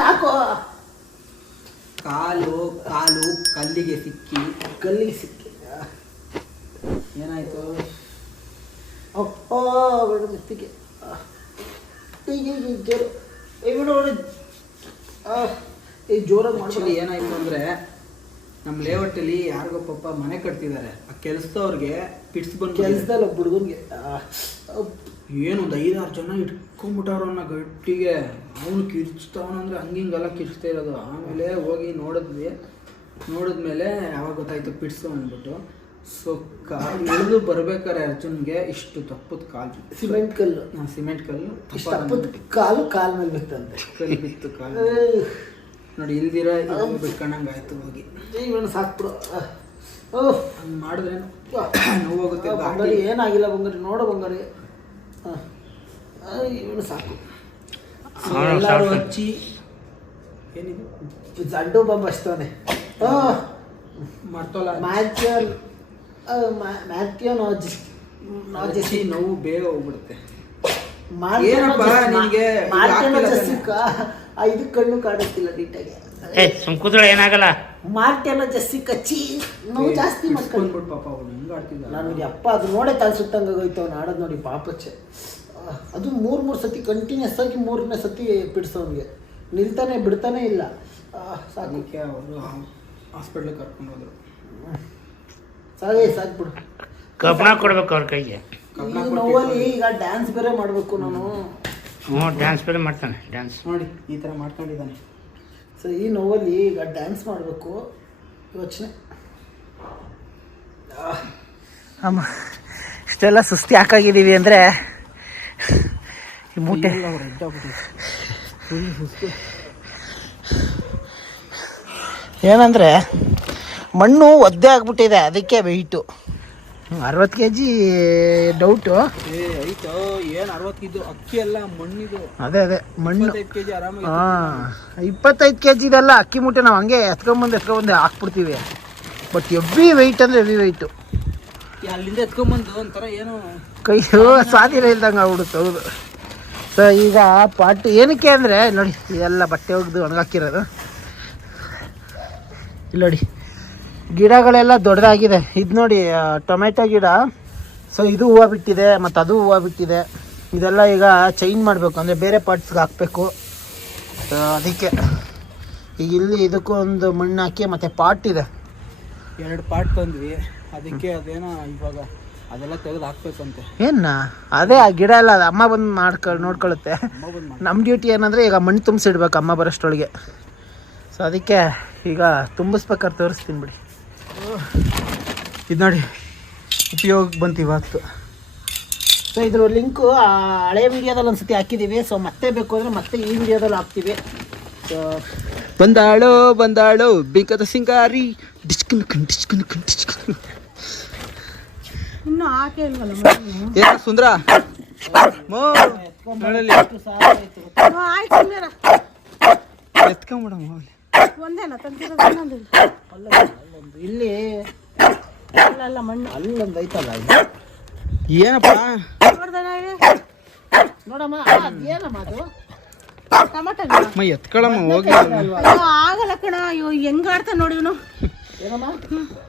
ಸಾಕು. ಕಾಲು ಕಾಲು ಕಲ್ಲಿಗೆ ಸಿಕ್ಕಿ ಕಲ್ಲಿಗೆ ಸಿಕ್ಕಿ. ಏನಾಯ್ತು? ಅಪ್ಪ ಇವಳು ಈ ಜೋರಾಗಿ ಮಾಡ್ಕೊಳ್ಳಿ ಏನಾಯ್ತು ಅಂದ್ರೆ ನಮ್ಮ ಲೇಔಟಲ್ಲಿ ಯಾರಿಗೋ ಪಾಪ ಮನೆ ಕಟ್ತಿದ್ದಾರೆ. ಆ ಕೆಲಸದವ್ರಿಗೆ ಪಿಟ್ಸ್ ಬಂದು ಕೆಲಸದಲ್ಲಿ ಒಬ್ಬ ಹುಡುಗನ್ಗೆ ಏನು ಒಂದು ಐದಾರು ಜನ ಇಟ್ಕೊಂಡ್ಬಿಟ್ಟವ್ರನ್ನ ಗಟ್ಟಿಗೆ ಅವನು ಕಿರ್ಚ್ತಾವನಂದ್ರೆ ಹಂಗೆ ಹಿಂಗೆಲ್ಲ ಕಿರ್ಚ್ತಾ ಇರೋದು. ಆಮೇಲೆ ಹೋಗಿ ನೋಡಿದ್ವಿ. ನೋಡಿದ್ಮೇಲೆ ಯಾವಾಗ ಗೊತ್ತಾಯ್ತು ಪಿಟ್ಸು ಅಂದ್ಬಿಟ್ಟು. ಸೊ ಕಾಲು ಇಳಿದು ಬರ್ಬೇಕಾರೆ ಅರ್ಜುನ್ಗೆ ಇಷ್ಟು ತಪ್ಪದ ಕಾಲು ಸಿಮೆಂಟ್ ಕಲ್ಲು. ಸಿಮೆಂಟ್ ಕಲ್ಲು. ತಪ್ಪದ ಕಾಲು ಕಾಲು ಮೇಲೆ ಬಿತ್ತಂತೆ. ಕಲ್ಲು ಬಿತ್ತು ಕಾಲು ನೋಡಿ ಇಲ್ದಿರ ಬಿಟ್ಕೊಂಡಂಗೆ ಆಯ್ತು ಹೋಗಿ. ಇವನು ಸಾಕ್ಬಿಡು. ಓಹ್ ಹಂಗೆ ಮಾಡಿದ್ರೆ ನೋವಾಗುತ್ತೆ ಏನಾಗಿಲ್ಲ ಬಂಗಾರಿ ನೋಡು ಬಂಗಾರಿ. ಇವನು ಸಾಕು. ಎಲ್ಲರೂ ಹಚ್ಚಿ. ಏನಿದು? ಜಂಡು ಬಾಂಬ್ ಹಚ್ತಾನೆ ಮರ್ತೋಲ್ಲ ಮ್ಯಾಥ್ಯನ್ ಮ್ಯಾಥ್ಯೋ ನಾಜ್ ಹಚ್ಚಿ ನೋವು ಬೇಗ ಹೋಗ್ಬಿಡುತ್ತೆ. ಏನಪ್ಪ ನಿನ್ಗೆ ಇದು ಕಣ್ಣು ಕಾಣುತ್ತಿಲ್ಲ ನೀಟಾಗಿ. ಏ ಏನಾಗಲ್ಲ? ಮಾರ್ಟಿನೋ ಜಸ್ಸಿಕ ಕಚ್ಚಿ ನೋವು ಜಾಸ್ತಿ ಮಾಡ್ಕೊಂಡ್ಬಿಟ್ಟು ಪಾಪ ಅವ್ನು ಹೆಂಗ್ ಆಡ್ತಿದ್ದ ನನಗೆ ಅಪ್ಪ ಅದು ನೋಡೇ ತಲೆ ಸುತ್ತಂಗೆ ಹೋಯ್ತು ಅವ್ನು ಆಡೋದು ನೋಡಿ ಪಾಪಚ್ಚೆ. ಅದು ಮೂರು ಮೂರು ಸತಿ ಕಂಟಿನ್ಯೂಸ್ ಆಗಿ ಮೂರನೇ ಸತಿ ಬಿಡಿಸೋನ್ಗೆ ನಿಲ್ತಾನೆ ಬಿಡ್ತಾನೆ ಇಲ್ಲ. ಆ, ಸಾಕು. ಅವರು ಹಾಸ್ಪಿಟ್ಲಿಗೆ ಕರ್ಕೊಂಡು ಹೋದ್ರು. ಸಾಗೇ ಸಾಕ್ಬಿಡು ಕಬ್ಬಣ ಕೊಡ್ಬೇಕು ಅವ್ರ ಕೈಗೆ. ಈ ನೋವಲ್ಲಿ ಈಗ ಡ್ಯಾನ್ಸ್ ಬೇರೆ ಮಾಡಬೇಕು ನಾನು. ಹ್ಞೂ ಡ್ಯಾನ್ಸ್ ಬೇರೆ ಮಾಡ್ತಾನೆ ಡ್ಯಾನ್ಸ್ ನೋಡಿ ಈ ಥರ ಮಾಡ್ಕೊಂಡಿದ್ದಾನೆ. ಸೊ ಈ ನೋವಲ್ಲಿ ಈಗ ಡ್ಯಾನ್ಸ್ ಮಾಡಬೇಕು. ಯೋಚನೆ. ಅಮ್ಮ ಇಷ್ಟೆಲ್ಲ ಸುಸ್ತಿ ಹಾಕಾಗಿದ್ದೀವಿ ಅಂದರೆ ಮೂಟೆ ಏನಂದರೆ ಮಣ್ಣು ಒದ್ದೆ ಆಗ್ಬಿಟ್ಟಿದೆ ಅದಕ್ಕೆ ವೆಯ್ಟು ಅರವತ್ತು ಕೆ ಜಿ ಡೌಟು ಏನು ಅರವತ್ತಿದ್ದು ಅಕ್ಕಿ ಎಲ್ಲ ಮಣ್ಣಿದು. ಅದೇ ಅದೇ ಮಣ್ಣು. ಹಾಂ ಇಪ್ಪತ್ತೈದು ಕೆ ಜಿದೆಲ್ಲ ಅಕ್ಕಿ ಮುಟ್ಟೆ ನಾವು ಹಂಗೆ ಎತ್ಕೊಂಬಂದು ಎತ್ಕೊಂಬಂದು ಹಾಕ್ಬಿಡ್ತೀವಿ. ಬಟ್ ಎವಿ ವೆಯ್ಟ್ ಅಂದರೆ ಎವಿ ವೆಯ್ಟು ಅಲ್ಲಿಂದ ಎತ್ಕೊಂಬಂದು ಒಂಥರ ಏನು ಕೈ ಸ್ವಾಧೀನ ಇಲ್ದಂಗೆ ಆಗ್ಬಿಡುತ್ತೆ ಹೌದು. ಸೊ ಈಗ ಪಾಟ್ ಏನಕ್ಕೆ ಅಂದರೆ ನೋಡಿ ಎಲ್ಲ ಬಟ್ಟೆ ಒಗ್ದು ಒಣಗಾಕಿರೋದು. ಇಲ್ಲಿ ನೋಡಿ, ಗಿಡಗಳೆಲ್ಲ ದೊಡ್ಡದಾಗಿದೆ. ಇದು ನೋಡಿ ಟೊಮೆಟೊ ಗಿಡ. ಸೊ ಇದು ಹೂವು ಬಿಟ್ಟಿದೆ, ಮತ್ತು ಅದು ಹೂವು ಬಿಟ್ಟಿದೆ. ಇದೆಲ್ಲ ಈಗ ಚೇಂಜ್ ಮಾಡಬೇಕು, ಅಂದರೆ ಬೇರೆ ಪಾರ್ಟ್ಸ್ಗೆ ಹಾಕಬೇಕು. ಅದಕ್ಕೆ ಈಗ ಇಲ್ಲಿ ಇದಕ್ಕೂ ಒಂದು ಮಣ್ಣು ಹಾಕಿ, ಮತ್ತು ಪಾಟ್ ಇದೆ. ಎರಡು ಪಾಟ್ ತಂದ್ವಿ. ಅದಕ್ಕೆ ಅದೇನೋ ಇವಾಗ ಅದೆಲ್ಲ ತೆಗೆದು ಹಾಕ್ಬೇಕಂತೆ. ಏನ ಅದೇ ಆ ಗಿಡ ಎಲ್ಲ ಅದು ಅಮ್ಮ ಬಂದು ಮಾಡ್ಕೊಳ್ ನೋಡ್ಕೊಳ್ಳುತ್ತೆ ಅಮ್ಮ ನಮ್ಮ ಡ್ಯೂಟಿ ಏನಂದರೆ ಈಗ ಮಣ್ಣು ತುಂಬಿಸಿಡ್ಬೇಕು ಅಮ್ಮ ಬರೋಷ್ಟೊಳಗೆ. ಸೊ ಅದಕ್ಕೆ ಈಗ ತುಂಬಿಸ್ಬೇಕಾದ್ರೆ ತೋರಿಸ್ತೀನಿ ಬಿಡಿ. ಇದು ನೋಡಿ ಉಪಯೋಗಕ್ಕೆ ಬಂತು ಇವತ್ತು. ಸೊ ಇದ್ರ ಲಿಂಕು ಹಳೆ ವಿಡಿಯೋದಲ್ಲಿ ಒಂದ್ಸತಿ ಹಾಕಿದ್ದೀವಿ ಸೊ ಮತ್ತೆ ಬೇಕು ಅಂದರೆ ಮತ್ತೆ ಈ ವಿಡಿಯೋದಲ್ಲಿ ಹಾಕ್ತೀವಿ. ಸೊ ಬಂದಾಳೋ ಬಂದಾಳೋ ಬಿಂಕದ ಸಿಂಗಾರಿ. ಡಿಸ್ಕನ್ ಡಿಸ್ಕನ್ ಡಿಸ್ಕನ್ ಇನ್ನು ಹಾಕೇ ಇಲ್ವಲ್ಲ ಏನ ಸುಂದ್ರ. ಮೋ ನೋಡಲ್ಲಿ ಎತ್ಕೊಂಬಿಡಮ್ಮ ಹೋಗ್ಲಿ ಒಂದೇನ ತಂದಿರೋದು ಇನ್ನೊಂದು ಇಲ್ಲಿ ಅಲ್ಲ ಮಣ್ಣು. ಅಲ್ಲೊಂದು ಐತಲ್ಲ ಇದು. ಏನಪ್ಪ? ನೋಡಮ್ಮ ಏನಮ್ಮ ಅದು? ಟಮಾಟ ಎತ್ಕೊಳಮ್ಮ ಹೋಗಿ ಆಗಲ್ಲ ಕಣ ಅಯ್ಯೋ ಹೆಂಗ್ ಆಡ್ತಾನೆ ನೋಡಿ ಇವನು?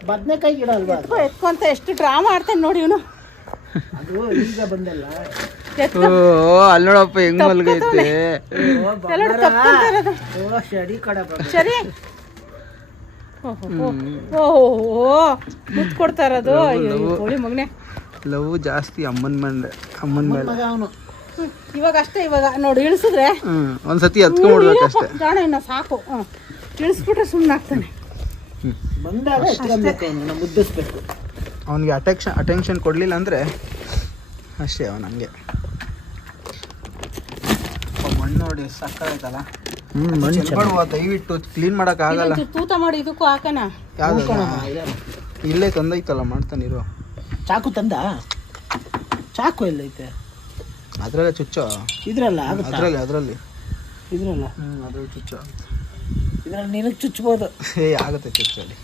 ಬದನೆಕಾಯಿ ಗಿಡ ಅಲ್ವಾ ಅದು? ಎತ್ಕೊ ಎತ್ಕೊ ಅಂತ ಎಷ್ಟು ಡ್ರಾ ಮಾಡ್ತಾನೆ ನೋಡಿ ಇವನು. ಅದು ಈಗ ಬಂದಲ್ಲ. ಓ ಅಲ್ಲಿ ನೋಡಪ್ಪ ಹೆಂಗ್ ಮಲ್ಗೈತೆ. ಎಲ್ಲ ತಪ್ಕೊಂತ ಇರೋದು. ಓ ಶಡಿ ಕಡೆ ಸರಿ ಓಹೋ ಮುತ್ತು ಕೊಡ್ತಾ ಇರೋದು. ಅಯ್ಯೋ ಈ ಕೋಳಿ ಮಗನೆ. ಲವ್ ಜಾಸ್ತಿ ಅಮ್ಮನ ಮೇಲೆ ಅಮ್ಮನ ಮೇಲೆ. ಮಗ ಅವನು. ಇವಾಗ ಅಷ್ಟೇ ಇವಾಗ ನೋಡಿ ಇಳಿಸಿದ್ರೆ. ಹ್ಮ್ ಒಂದ್ಸತಿ ಎತ್ಕೊಂಡ್ಬಿಡ್ಬೇಕಷ್ಟೇ ಅಷ್ಟೇ. ಇನ್ನ ಸಾಕು. ಹ್ಞೂ ಇಳಿಸ್ಬಿಟ್ರೆ ಸುಮ್ಮನೆ ಆಗ್ತಾನೆ ಬಂದಾಗ ಎತ್ಕೊಬೇಕು ಅವನು ನಾವು ಮುದ್ದಿಸ್ಬೇಕು ಅವನಿಗೆ ಅಟೆಕ್ಷನ್ ಅಟೆನ್ಷನ್ ಕೊಡಲಿಲ್ಲ ಅಂದರೆ ಅಷ್ಟೇ ಅವನು ಹಂಗೆ. ಮಣ್ಣು ನೋಡಿ ಸಕ್ಕತ್ತಾಯ್ತಲ್ಲ ಹ್ಞೂ ಮಣ್ಣು ಚೆಲ್ಬಾಡುವ ದಯವಿಟ್ಟು ಕ್ಲೀನ್ ಮಾಡಕ್ ಆಗಲ್ಲ. ಇದೊಂಚೂರು ತೂತ ಮಾಡಿ ಇದಕ್ಕೂ ಹಾಕಣ. ಯಾವ್ದು? ಇಲ್ಲೇ ತಂದೈತಲ್ಲ ಮಾಡ್ತಾನಿರು ಚಾಕು ತಂದ? ಚಾಕು ಎಲ್ಲೈತೆ? ಅದ್ರಲ್ಲೇ ಚುಚ್ಚೋ? ಇದ್ರಲ್ಲ ಆಗುತ್ತಾ? ಅದ್ರಲ್ಲಿ ಅದ್ರಲ್ಲಿ. ಇದ್ರಲ್ಲ? ಹ್ಮ್ ಅದ್ರಲ್ಲಿ ಚುಚ್ಚೋ. ಇದ್ರಲ್ಲಿ ನಿನಗೆ ಚುಚ್ಬೋದು. ಏ ಆಗುತ್ತೆ ಚುಚ್ಚಲ್ಲಿ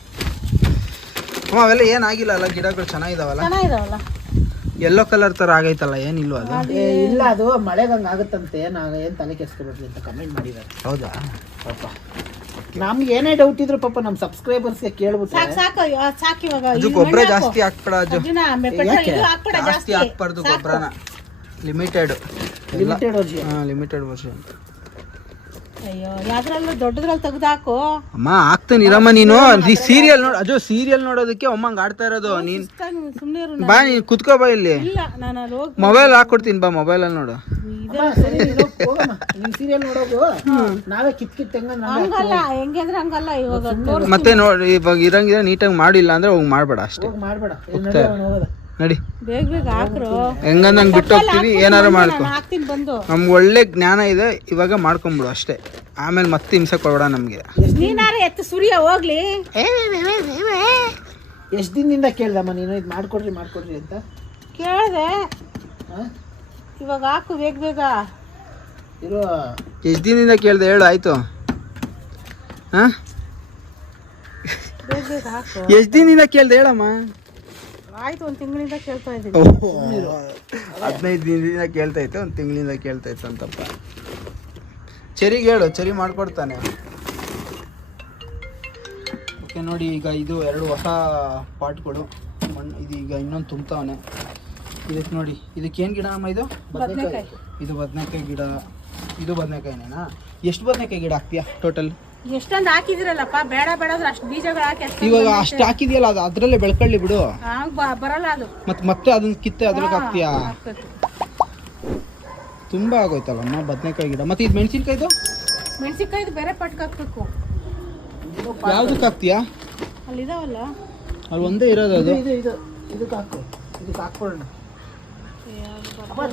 ಅಮ್ಮ ಅವೆಲ್ಲ ಏನಾಗಿಲ್ಲ ಅಲ್ಲ ಗಿಡಗಳು ಚೆನ್ನಾಗಿದಾವಲ್ಲ? ಚೆನ್ನಾಗಿದಾವಲ್ಲ. ಯೆಲ್ಲೋ ಕಲರ್ ಥರ ಆಗೈತಲ್ಲ ಏನಿಲ್ವ ಅದು? ಏ, ಇಲ್ಲ ಅದು ಮಳೆಗಂಗ್ ಆಗುತ್ತಂತೆ ನಾವು ಏನು ತಲೆ ಕೆಡ್ಸ್ಕೊಬೇಡ್ರಿ ಅಂತ ಕಮೆಂಟ್ ಮಾಡಿದ್ದಾರೆ. ಹೌದಾ? ಪಾಪ. ನಮ್ಗೆ ಏನೇ ಡೌಟ್ ಇದ್ರು ಪಾಪ ನಮ್ಮ ಸಬ್ಸ್ಕ್ರೈಬರ್ಸ್ಗೆ ಕೇಳ್ಬಿಟ್ಟು ಸಾಕು ಸಾಕು ಇವಾಗ ಸಾಕು ಇವಾಗ. ಈ ಗೊಬ್ಬರ ಮಣ್ಣು ಹಾಕು. ಜಾಸ್ತಿ ಹಾಕ್ಬೇಡ ಮೆ- ಪೆಟ್ರೋಲ್ ಇದು ಹಾಕ್ಬೇಡ ಜಾಸ್ತಿ ಜಾಸ್ತಿ. ಹಾಕ್ಬಾರ್ದು ಸಾಕು. ಗೊಬ್ಬರನ ಲಿಮಿಟೆಡ್ ಲಿಮಿಟೆಡ್ ವರ್ಷ ಹಾಂ ಲಿಮಿಟೆಡ್ ವರ್ಷನ್ ಅಯ್ಯೋ ಯಾವ್ದ್ರಲ್ಲೂ ದೊಡ್ಡದ್ರಲ್ಲಿ ತೆಗ್ದು ಹಾಕು ಅಮ್ಮ ಆಗ್ತಾನೆ ಇರಮ್ಮ ನೀನು. ಸೀರಿಯಲ್ ನೋಡ್ ಅಜೋ ಸೀರಿಯಲ್ ನೋಡೋದಕ್ಕೆ ಅಮ್ಮಂಗ್ ಆಡ್ತಾ ಇರೋದು ನೀನ್ ಸುಮ್ಮನೆ ಇರು ಬಾ ನೀನ್. ಕುತ್ಕೋ ಬಾ ಇಲ್ಲಿ. ಇಲ್ಲ ನಾನು ಅಲ್ಲಿ ಹೋಗಿ ಮೊಬೈಲ್ ಹಾಕೊಡ್ತೀನಿ ಬಾ ಮೊಬೈಲ್ ಅಲ್ಲಿ ನೋಡು. ನಿಮ್ ಸೀರಿಯಲ್ ನೋಡೋದು ನಾವೇ ಕಿತ್ ಕಿತ್ ಹೆಂಗ ಹಂಗಲ್ಲ ಹೆಂಗೆ ಅಂದ್ರೆ ಹಂಗಲ್ಲ ಇವಾಗ ಮತ್ತೆ ನೋಡಿ ಇವಾಗ ಇರಂಗಿದ್ರೆ ನೀಟಾಗಿ ಮಾಡಿಲ್ಲ ಅಂದ್ರೆ ಹೋಗಿ ಮಾಡ್ಬೇಡ ಅಷ್ಟೇ. ಹೋಗ್ ಮಾಡ್ಬೇಡ. ಹೋಗೋದ. ನಡಿ. ಬೇಗ ಬೇಗ ಹಾಕ್ರು. ನಂಗೆ ಬಿಟ್ಟು ಹೋಗ್ತೀವಿ ಏನಾರು ಮಾಡ್ಕೊ. ಹಾಕ್ತೀನಿ ಬಂದು. ನಮ್ಗೆ ಒಳ್ಳೆ ಜ್ಞಾನ ಇದೆ ಇವಾಗ ಮಾಡ್ಕೊಂಬಿಡು ಅಷ್ಟೇ. ಆಮೇಲೆ ಮತ್ತೆ ಹಿಂಸೆ ಕೊಡಬೇಡ ನಮಗೆ. ನೀನಾರ ಎತ್ತು ಸುರಿಯ ಹೋಗ್ಲಿ. ಎಷ್ಟು ದಿನದಿಂದ ಕೇಳ್ದಮ್ಮ ನೀನು? ಇದು ಮಾಡ್ಕೊಡ್ರಿ ಮಾಡ್ಕೊಡ್ರಿ ಅಂತ. ಕೇಳ್ದೆ. ಇವಾಗ ಹಾಕು ಬೇಗ ಬೇಗ. ಇರೋ ಎಷ್ಟು ದಿನದಿಂದ ಕೇಳ್ದೆ ಹೇಳು ಆಯ್ತು. ಹಾಂ? ಬೇಗ ಬೇಗ ಹಾಕು. ಎಷ್ಟು ದಿನದಿಂದ ಕೇಳ್ದೆ ಹೇಳಮ್ಮ? ಆಯ್ತು ಒಂದ್ ತಿಂಗಳಿಂದ ಕೇಳ್ತಾ ಇದ್ದೀನಿ. ಹದಿನೈದು ದಿನದಿಂದ ಕೇಳ್ತಾ ಇತ್ತು ಒಂದು ತಿಂಗಳಿಂದ ಕೇಳ್ತಾ ಇತ್ತು ಅಂತಪ್ಪ. ಚರಿಗೆ ಹೇಳು ಚರಿ ಮಾಡ್ಕೊಡ್ತಾನೆ. ಓಕೆ ನೋಡಿ ಈಗ ಇದು ಎರಡು ಹೊಸ ಪಾಟ್ಗಳು. ಮಣ್ಣು ಇದು ಈಗ ಇನ್ನೊಂದು ತುಂಬ್ತಾವನೆ. ಇದಕ್ಕೆ ನೋಡಿ ಇದಕ್ಕೆ ಏನು ಗಿಡ ಅಮ್ಮ ಇದು? ಬದನೆಕಾಯಿ. ಇದು ಬದನೆಕಾಯಿ ಗಿಡ. ಇದು ಬದನೆಕಾಯಿನೇನಾ? ಎಷ್ಟು ಬದನೆಕಾಯಿ ಗಿಡ ಹಾಕ್ತೀಯಾ ಟೋಟಲ್ ಎಷ್ಟೊಂದು ಹಾಕಿದಿರಲ್ಲಪ್ಪ ಬೇಡ ಬೇಡ ಅಂದ್ರೆ ಅಷ್ಟು ಬೀಜಗಳು ಹಾಕಿ ಇವಾಗ ಬಂದೈತೆ. ಅಷ್ಟು ಹಾಕಿದ್ಯಲ್ಲ ಅದು ಅದರಲ್ಲೇ ಬೆಳ್ಕೊಳ್ಳಿ ಬಿಡು. ಹಂಗ್ ಬ- ಬರಲ್ಲ ಅದು. ಮತ್ತೆ ಮತ್ತೆ ಅದನ್ನ ಕಿತ್ತೆ ಅದ್ರಾಗ ಹಾಕ್ತೀಯಾ? ಹಾಕ್ಬೇಕು. ಆಗೋಯ್ತಲ್ಲ ಆಗೋಯ್ತಲ್ಲಮ್ಮ ಬದನೆಕಾಯಿ ಗಿಡ. ಮತ್ತೆ ಇದು ಮೆಣಸಿನ್ಕಾಯ್ದು? ಮೆಣಸಿನ್ಕಾಯ್ದು ಬೇರೆ ಪಟ್ಕ ಹಾಕ್ಬೇಕು. ಯಾವ್ದಕ್ಕೆ ಹಾಕ್ತೀಯಾ? ಅಲ್ಲಿ ಇದಾವಲ್ಲ ಅಲ್ಲಿ ಒಂದೇ ಇರೋದು ಅದು. ಇದು ಇದು ಇದಕ್ಕೆ ಹಾಕು. ಇದಕ್ಕೆ ಹಾಕ್ಕೊಳ್ಳೋಣ.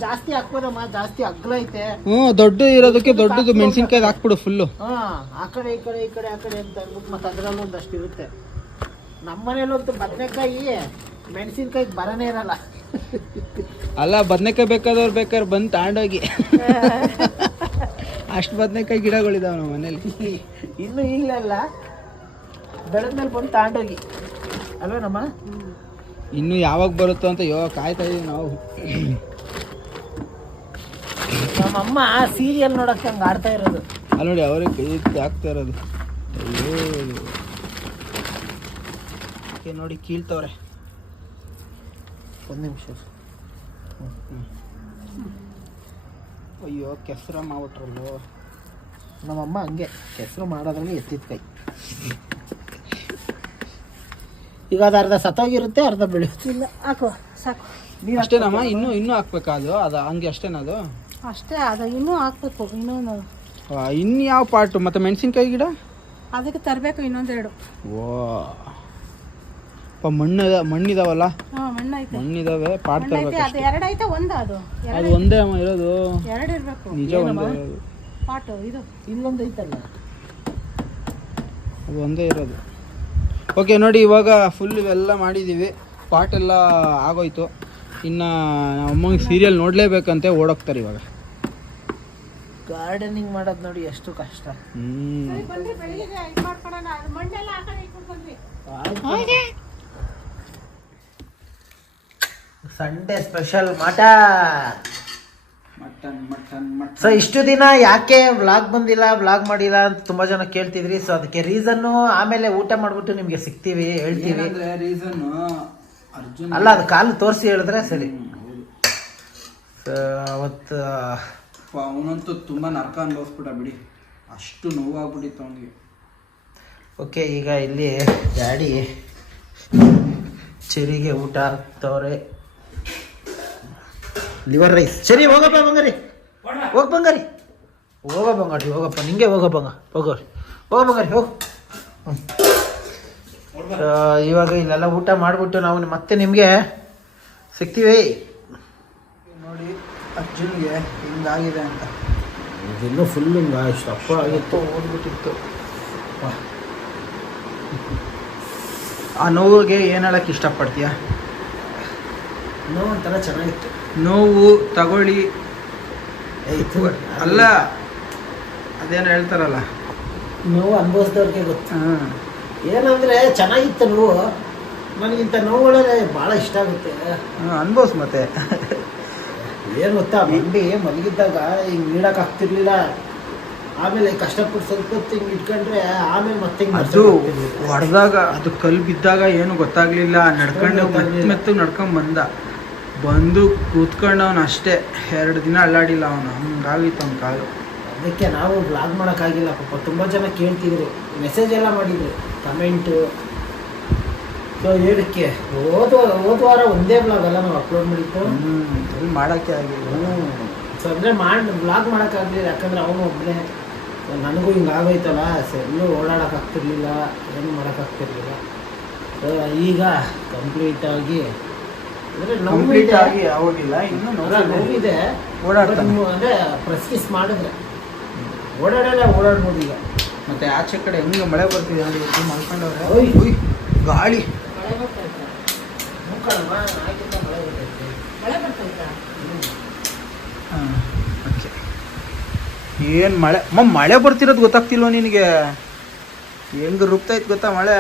ಜಾಸ್ತಿ ಹಾಕ್ಬೋದಮ್ಮ ಜಾಸ್ತಿ ಅಗ್ಲ ಐತೆ. ಹ್ಞೂ ದೊಡ್ಡ ಇರೋದಕ್ಕೆ ದೊಡ್ಡದು ಮೆಣಸಿನ್ಕಾಯಿ ಹಾಕ್ಬಿಡು ಫುಲ್ಲು ಹಾ ಆ ಕಡೆ ಈ ಕಡೆ ಈ ಕಡೆ ಆ ಕಡೆ ಅಂತ ಅಂದ್ಬಿಟ್ಟು ಮತ್ತೆ ಅದ್ರಲ್ಲೂ ಒಂದಷ್ಟು ಇರುತ್ತೆ. ನಮ್ಮ ಮನೇಲಂತೂ ಬದನೆಕಾಯಿ ಮೆಣಸಿನ್ಕಾಯಿ ಬರನೇ ಇರಲ್ಲ. ಅಲ್ಲ ಬದನೆಕಾಯಿ ಬೇಕಾದವ್ರು ಬೇಕಾದ್ರೆ ಬಂದು ತಾಂಡೋಗಿ. ಅಷ್ಟು ಬದನೆಕಾಯಿ ಗಿಡಗಳಿದಾವೆ ನಮ್ಮ ಮನೇಲಿ. ಇನ್ನು ಈಗಲಲ್ಲ ಬೆಳೆದ್ಮೇಲೆ ಬಂದು ತಾಂಡೋಗಿ. ಅಲ್ವೇನಮ್ಮ? ಇನ್ನು ಯಾವಾಗ ಬರುತ್ತೋ ಅಂತ ಯೋ ಕಾಯ್ತಾ ಇದೀವಿ ನಾವು. ನಮ್ಮಮ್ಮ ಸೀರಿಯಲ್ ನೋಡಕ್ಕೆ ಹಂಗೆ ಆಡ್ತಾ ಇರೋದು. ಅಲ್ಲಿ ನೋಡಿ ಅವರೇ ಕೈ ಹಾಕ್ತಾ ಇರೋದು. ಅಯ್ಯೋ. ಓಕೆ ನೋಡಿ ಕೀಳ್ತವ್ರೆ. ಒಂದು ನಿಮಿಷ. ಅಯ್ಯೋ ಕೆಸರ ಮಾಡ್ಬಿಟ್ರಲ್ಲೋ. ನಮ್ಮಮ್ಮ ಹಂಗೆ ಕೆಸರು ಮಾಡೋದ್ರಲ್ಲಿ ಎತ್ತಿದ ಕೈ. ಈಗ ಅದು ಅರ್ಧ ಸತ್ತೋಗಿರುತ್ತೆ ಅರ್ಧ ಬೆಳೆಯುತ್ತೆ ಇಲ್ಲ ಹಾಕು ಸಾಕು. ನೀರು ಅಷ್ಟೇನಮ್ಮ? ಇನ್ನು ಇನ್ನೂ ಹಾಕ್ಬೇಕಾ ಅದು? ಅದು ಹಂಗೆ ಅಷ್ಟೇನಾ ಅದು? ಅಷ್ಟೇ ಅದು ಇನ್ನೂ ಹಾಕ್ಬೇಕು ಇನ್ನೊಂದು ಇನ್ನು ಯಾವ ಪಾರ್ಟು? ಮತ್ತೆ ಮೆಣಸಿನ್ಕಾಯಿ ಗಿಡ? ಅದಕ್ಕೆ ತರಬೇಕು ಇನ್ನೊಂದೆರಡು. ಓ. ಪ ಮಣ್ಣು ಮಣ್ಣಿದಾವಲ್ಲ? ಹಾ ಮಣ್ಣೈತೆ. ಮಣ್ಣಿದಾವೆ ಪಾಟ್ ಮಣ್ಣೈತೆ ತರ್ಬೇಕು ಅದು ಎರಡು ಐತೆ ಒಂದು ಅದು. ಅದು ಒಂದೇ ಅಮ್ಮ ಇರೋದು? ಎರಡು ಇರಬೇಕು. ನಿಜ ಒಂದೇ ಇರೋದು. ಪಾಟು ಇದು. ಇಲ್ಲೊಂದು ಐತಲ್ಲ ಅದು ಒಂದೇ ಇರೋದು. ಓಕೆ ನೋಡಿ ಇವಾಗ ಫುಲ್ ಇವೆಲ್ಲ ಮಾಡಿದ್ದೀವಿ. ಪಾಟ್ ಎಲ್ಲ ಆಗೋಯ್ತು. ಇನ್ನು ನಮ್ಮ ಅಮ್ಮಂಗೆ ಸೀರಿಯಲ್ ನೋಡಲೇಬೇಕಂತೆ ಓಡೋಗ್ತಾರೆ ಇವಾಗ. ಗಾರ್ಡನಿಂಗ್ ಮಾಡೋದು ನೋಡಿ ಎಷ್ಟು ಕಷ್ಟ. ಸಂಡೇ ಸ್ಪೆಷಲ್ ಮಟ ಸೊ ಇಷ್ಟು ದಿನ ಯಾಕೆ ವ್ಲಾಗ್ ಬಂದಿಲ್ಲ ವ್ಲಾಗ್ ಮಾಡಿಲ್ಲ ಅಂತ ತುಂಬಾ ಜನ ಕೇಳ್ತಿದ್ರಿ. ಸೊ ಅದಕ್ಕೆ ರೀಸನ್ನು ಆಮೇಲೆ ಊಟ ಮಾಡ್ಬಿಟ್ಟು ನಿಮ್ಗೆ ಸಿಗ್ತೀವಿ ಹೇಳ್ತೀವಿ. ರೀಸನ್ ಅರ್ಜುನ್ ಅಲ್ಲ ಅದು ಕಾಲು ತೋರಿಸಿ ಹೇಳಿದ್ರೆ ಸರಿ. ಅವತ್ತು ಅವನಂತೂ ತುಂಬ ನರ್ಕ ಅನ್ಭವಿಸ್ಬಿಟ್ಟ ಬಿಡಿ. ಅಷ್ಟು ನೋವಾಗ್ಬಿಟ್ಟಿತ್ತು ಅವನಿಗೆ. ಓಕೆ ಈಗ ಇಲ್ಲಿ ಡ್ಯಾಡಿ ಚಿರಿಗೆ ಊಟ ಹಾಕ್ತವ್ರೆ. ಲಿವರ್ ರೈಸ್ ಸರಿ ಹೋಗಪ್ಪ ಬಂಗಾರಿ. ಹೋಗ್ ಬಂಗಾರಿ. ಹೋಗ ಬಂಗಾರಿ ಹೋಗಪ್ಪ. ನಿಂಗೆ ಹೋಗ ಬಂಗ ಹೋಗೋರಿ ಹೋಗ ಬಂಗಾರಿ ಹೋಗ್. ಇವಾಗ ಇಲ್ಲೆಲ್ಲ ಊಟ ಮಾಡಿಬಿಟ್ಟು ನಾವು ಮತ್ತೆ ನಿಮಗೆ ಸಿಗ್ತೀವಿ. ನೋಡಿ ಅರ್ಜುನ್ಗೆ ಹಿಂಗಾಗಿದೆ ಅಂತ. ಇದನ್ನು ಫುಲ್ ಹಿಂಗ? ಇಷ್ಟು ಅಪ್ಪ ಆಗಿತ್ತು. ಓದ್ಬಿಟ್ಟಿತ್ತು. ಆ ನೋವಿಗೆ ಏನು ಹೇಳಕ್ಕೆ ಇಷ್ಟಪಡ್ತೀಯ? ನೋವು ಒಂಥರ ಚೆನ್ನಾಗಿತ್ತು. ನೋವು ತಗೊಳ್ಳಿ. ಅಲ್ಲ ಅದೇನು ಹೇಳ್ತಾರಲ್ಲ. ನೋವು ಅನುಭವಿಸಿದವ್ರಿಗೆ ಗೊತ್ತು. ಏನಂದ್ರೆ ಚೆನ್ನಾಗಿತ್ತು ನೋವು. ನನಗಿಂತ ನೋವುಗಳೇ ಭಾಳ ಇಷ್ಟ ಆಗುತ್ತೆ. ಅನ್ಭವ್ಸ್ ಮತ್ತೆ. ಏನು ಗೊತ್ತಾ ಮಂಡಿ ಮಲಗಿದ್ದಾಗ ಹಿಂಗೆ ನೀಡಕ್ಕೆ ಆಗ್ತಿರ್ಲಿಲ್ಲ. ಆಮೇಲೆ ಕಷ್ಟಪಟ್ಟು ಸ್ವಲ್ಪ ಹೊತ್ತು ಹಿಂಗೆ ಇಟ್ಕೊಂಡ್ರೆ ಆಮೇಲೆ ಮತ್ತೆ ಹಿಂಗೆ ಅದು ಹೊಡೆದಾಗ ಅದು ಕಲ್ಲು ಬಿದ್ದಾಗ ಏನು ಗೊತ್ತಾಗ್ಲಿಲ್ಲ. ನಡ್ಕೊಂಡು ಮತ್ತೆ ಮೆತ್ತಗೆ ನಡ್ಕೊಂಡು ಬಂದ. ಬಂದು ಕೂತ್ಕೊಂಡವನು ಅಷ್ಟೇ. ಎರಡು ದಿನ ಅಲ್ಲಾಡಿಲ್ಲ ಅವನು. ಹಂಗಾಗಿತ್ತು ಅವ್ನ ಕಾಲು. ಅದಕ್ಕೆ ನಾವು ಬ್ಲಾಗ್ ಮಾಡೋಕ್ಕಾಗಿಲ್ಲ. ಪಾಪ ತುಂಬ ಜನ ಕೇಳ್ತಿದ್ರು. ಮೆಸೇಜ್ ಎಲ್ಲ ಮಾಡಿದ್ರು. ಕಮೆಂಟು ಸೊ ಹೇಳಕ್ಕೆ ಹೋದ ಹೋದ ವಾರ ಒಂದೇ ಬ್ಲಾಗ್ ಅಲ್ಲ ನಾವು ಅಪ್ಲೋಡ್ ಮಾಡಿದ್ದು. ಹ್ಮ್ ಮಾಡೋಕ್ಕೆ ಆಗಿಲ್ಲ. ಸೊ ಅಂದರೆ ಮಾಡಿ ಬ್ಲಾಗ್ ಮಾಡೋಕ್ಕಾಗಲಿಲ್ಲ. ಯಾಕಂದ್ರೆ ಅವನು ಒಬ್ಬನೇ ನನಗೂ ಹಿಂಗೆ ಆಗೋಯ್ತಲ್ಲ. ಎಲ್ಲೂ ಓಡಾಡೋಕ್ಕಾಗ್ತಿರ್ಲಿಲ್ಲ ಏನು ಮಾಡೋಕ್ಕಾಗ್ತಿರ್ಲಿಲ್ಲ ಸೊ ಈಗ ಕಂಪ್ಲೀಟಾಗಿ ಕಂಪ್ಲೀಟ್ ಆಗಿ ಆಗೋದಿಲ್ಲ ಇನ್ನು ನೋವಿದೆ. ಓಡಾಡ್ತಾರೆ ಪ್ರೆಸ್ಟೀಸ್ ಮಾಡಿದ್ರೆ. ಓಡಾಡಲ್ಲ ಓಡಾಡ್ಬೋದು ಈಗ ಮತ್ತೆ ಆಚೆ ಕಡೆ ಹೆಂಗೆ ಮಳೆ ಬರ್ತಿದೆ ನೋಡಿ ಇದು ಮಲ್ಕೊಂಡವ್ರೆ? ಓಯ್. ಗಾಳಿ. ಮಳೆ ಬರ್ತೈತಾ ಮುಖಂಡಮ್ಮ ನಾಲ್ಕಿಂದ ಮಳೆ ಬರ್ತೈತೆ ಮಳೆ ಬರ್ತೈತಾ ಏನು ಮಳೆ? ಮಮ್ಮ ಮಳೆ ಬರ್ತಿರೋದು ಗೊತ್ತಾಗ್ತಿಲ್ವ ನಿನಗೆ? ಹೆಂಗೆ ರುಬ್ತೈತೆ ಗೊತ್ತಾ ಮಳೆ.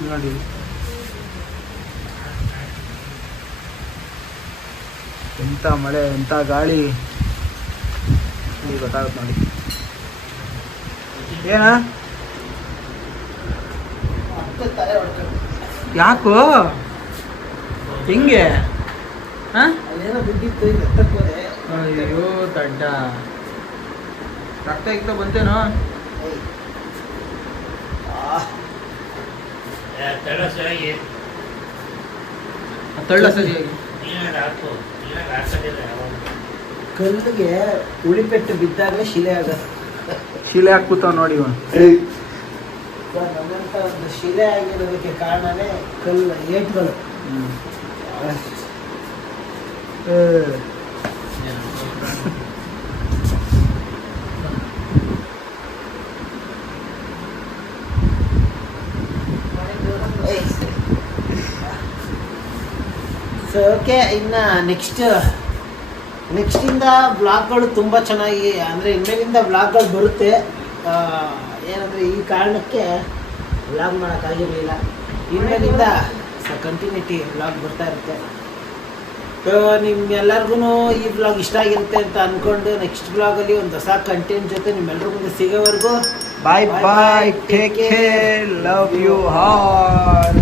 ನೋಡಿ ಎಂಥ ಮಳೆ ಎಂಥ ಗಾಳಿ? ಗೊತ್ತಾಗುತ್ತೆ ನೋಡಿ. ಏನ? ಯಾಕು? ಹಿಂಗೆ? ಅಯ್ಯೋ ದಡ್ಡ. ರಕ್ತ ಇಕ್ತ ಬಂತೇನೋ ಏಯ್. ಆ, ತಡ ಸರಿಯಾಗಿ ತಳ್ಳ ಸರಿಯಾಗಿ ಕಲ್ಲಿಗೆ ಉಳಿಪೆಟ್ಟು ಬಿದ್ದಾಗಲೇ ಶಿಲೆ ಆಗೋದು ಶಿಲೆ ಹಾಕ್ಬಿಡ್ತಾವ ನೋಡಿ ಇವನು. ನನ್ನಂಥ ಒಂದು ಶಿಲೆ ಆಗಿರೋದಕ್ಕೆ ಕಾರಣನೇ ಕಲ್ಲು ಏಟ್ಗಳು. ಸೊ ಓಕೆ ಇನ್ನು ನೆಕ್ಸ್ಟ್ ನೆಕ್ಸ್ಟಿಂದ ಬ್ಲಾಗ್ಗಳು ತುಂಬ ಚೆನ್ನಾಗಿ ಅಂದರೆ ಇನ್ಮೇಲಿಂದ ಬ್ಲಾಗ್ಗಳು ಬರುತ್ತೆ. ಏನಂದರೆ ಈ ಕಾರಣಕ್ಕೆ ಬ್ಲಾಗ್ ಮಾಡೋಕ್ಕಾಗಿರಲಿಲ್ಲ ಇನ್ಮೇಲಿಂದ ಕಂಟಿನ್ಯೂಟಿ ಬ್ಲಾಗ್ ಬರ್ತಾ ಇರುತ್ತೆ. ಸೊ ನಿಮ್ಗೆಲ್ಲರಿಗೂ ಈ ಬ್ಲಾಗ್ ಇಷ್ಟ ಆಗಿರುತ್ತೆ ಅಂತ ಅಂದ್ಕೊಂಡು ನೆಕ್ಸ್ಟ್ ಬ್ಲಾಗಲ್ಲಿ ಒಂದು ಹೊಸ ಕಂಟೆಂಟ್ ಜೊತೆ ನಿಮ್ಮೆಲ್ಲರ ಮುಂದೆ ಸಿಗೋವರೆಗೂ bye bye take care love you hall